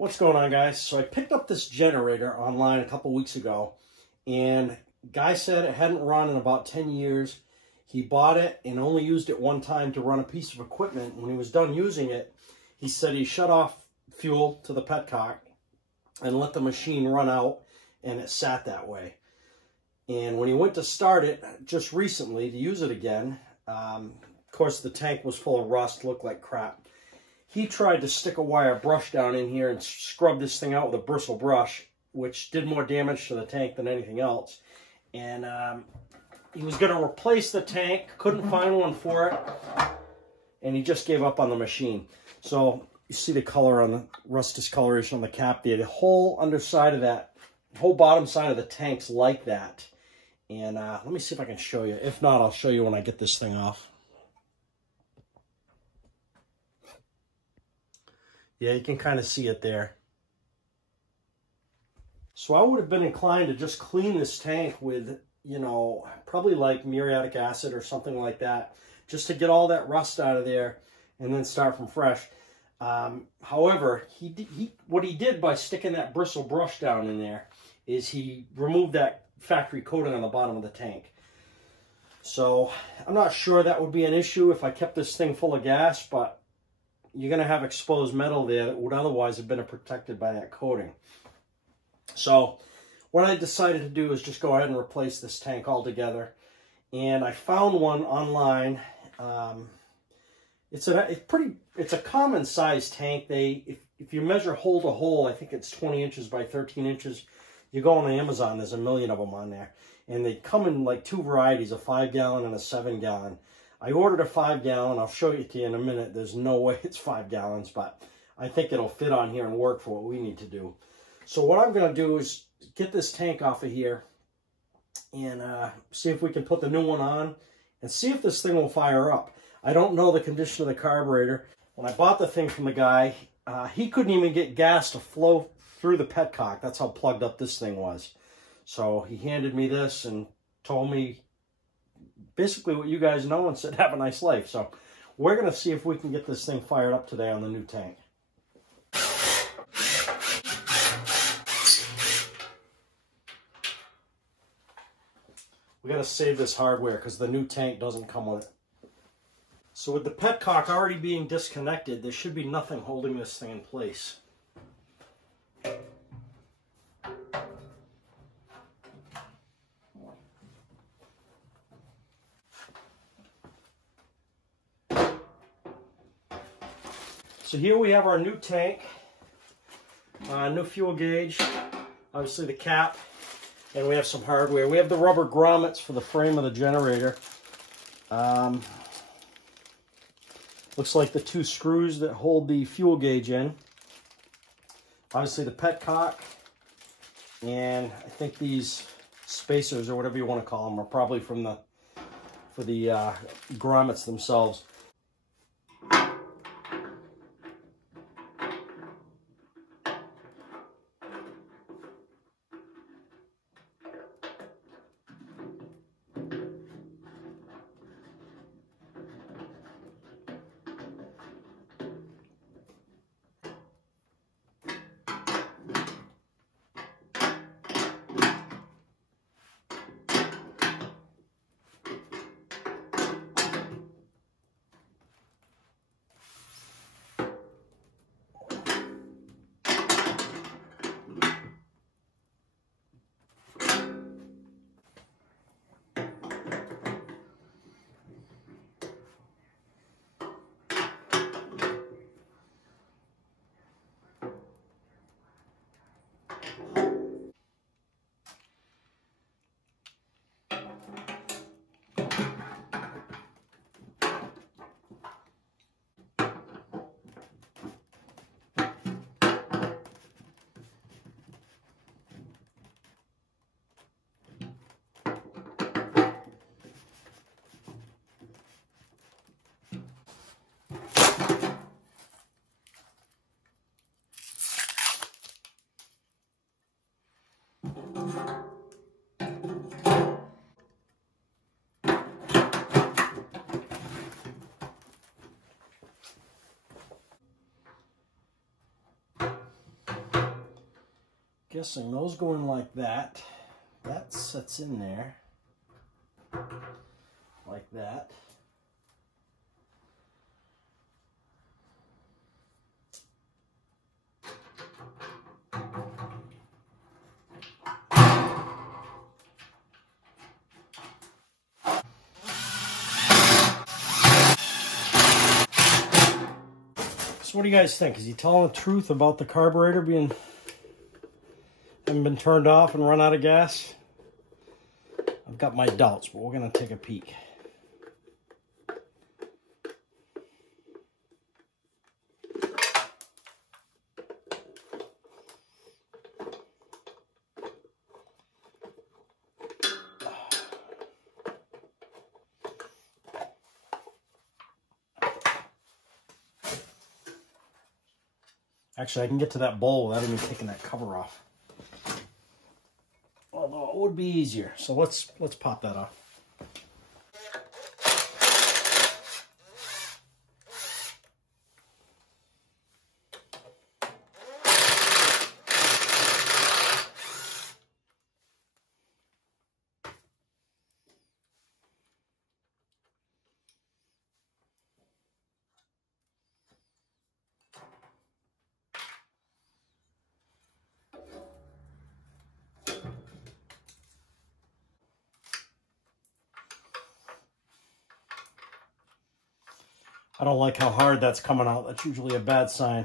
What's going on, guys? So I picked up this generator online a couple weeks ago, and guy said it hadn't run in about 10 years. He bought it and only used it one time to run a piece of equipment. When he was done using it, he said he shut off fuel to the petcock and let the machine run out, and it sat that way. And when he went to start it just recently to use it again, of course the tank was full of rust, looked like crap. He tried to stick a wire brush down in here and scrub this thing out with a bristle brush, which did more damage to the tank than anything else. And he was going to replace the tank, couldn't find one for it, and he just gave up on the machine. So you see the color on the rust discoloration on the cap there. The whole underside of that, whole bottom side of the tank's like that. And let me see if I can show you. If not, I'll show you when I get this thing off. Yeah, you can kind of see it there. So I would have been inclined to just clean this tank with, you know, probably like muriatic acid or something like that, just to get all that rust out of there and then start from fresh. However, what he did by sticking that bristle brush down in there is he removed that factory coating on the bottom of the tank. So I'm not sure that would be an issue if I kept this thing full of gas, but you're going to have exposed metal there that would otherwise have been protected by that coating. So what I decided to do is just go ahead and replace this tank altogether. And I found one online. It's a common size tank. If you measure hole to hole, I think it's 20 inches by 13 inches. You go on Amazon, there's a million of them on there. And they come in like two varieties, a 5-gallon and a 7-gallon. I ordered a 5-gallon. I'll show it to you in a minute. There's no way it's 5 gallons, but I think it'll fit on here and work for what we need to do. So what I'm going to do is get this tank off of here and see if we can put the new one on and see if this thing will fire up. I don't know the condition of the carburetor. When I bought the thing from the guy, he couldn't even get gas to flow through the petcock. That's how plugged up this thing was. So he handed me this and told me basically what you guys know and said, have a nice life. So we're going to see if we can get this thing fired up today on the new tank. We got to save this hardware because the new tank doesn't come with it. So with the petcock already being disconnected, there should be nothing holding this thing in place. So here we have our new tank, new fuel gauge, obviously the cap, and we have some hardware. We have the rubber grommets for the frame of the generator. Looks like the 2 screws that hold the fuel gauge in. Obviously the petcock, and I think these spacers, or whatever you want to call them, are probably for the grommets themselves. Guessing those go in like that. That sits in there like that. So what do you guys think? Is he telling the truth about the carburetor having been turned off and run out of gas? I've got my doubts, but we're going to take a peek. Actually, I can get to that bowl without even taking that cover off. Although it would be easier. So let's pop that off. I don't like how hard that's coming out. That's usually a bad sign.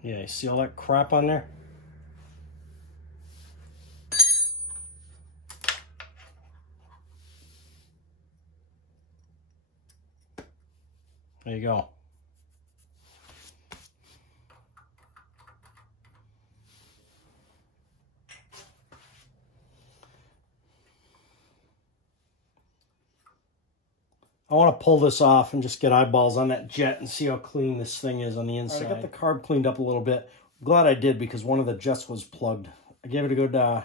Yeah, you see all that crap on there? There you go. I want to pull this off and just get eyeballs on that jet and see how clean this thing is on the inside. I got the carb cleaned up a little bit. I'm glad I did because one of the jets was plugged. I gave it a good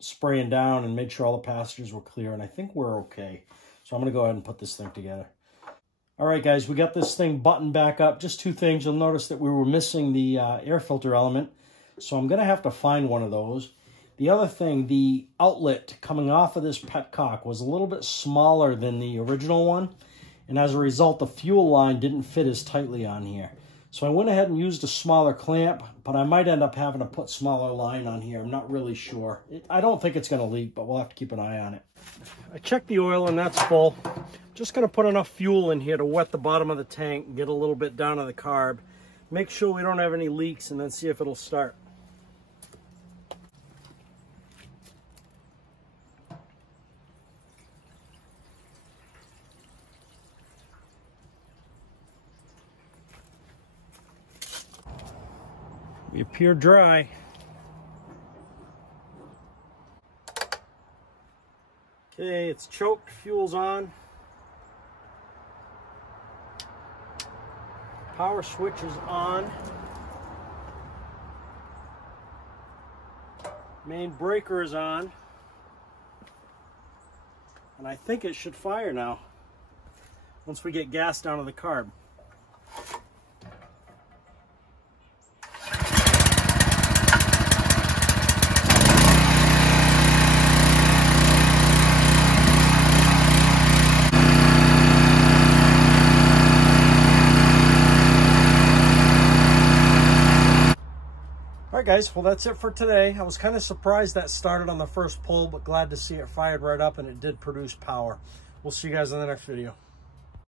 spraying down and made sure all the passengers were clear, and I think we're okay. So I'm going to go ahead and put this thing together. All right, guys, we got this thing buttoned back up. Just two things. You'll notice that we were missing the air filter element, so I'm going to have to find one of those. The other thing, the outlet coming off of this petcock was a little bit smaller than the original one, and as a result, the fuel line didn't fit as tightly on here. So I went ahead and used a smaller clamp, but I might end up having to put smaller line on here. I'm not really sure. I don't think it's going to leak, but we'll have to keep an eye on it. I checked the oil, and that's full. Just going to put enough fuel in here to wet the bottom of the tank and get a little bit down to the carb. Make sure we don't have any leaks, and then see if it'll start. We appear dry. Okay, it's choked, fuel's on. Power switch is on. Main breaker is on. And I think it should fire now once we get gas down to the carb. Alright guys, well that's it for today. I was kind of surprised that started on the first pull, but glad to see it fired right up and it did produce power. We'll see you guys in the next video.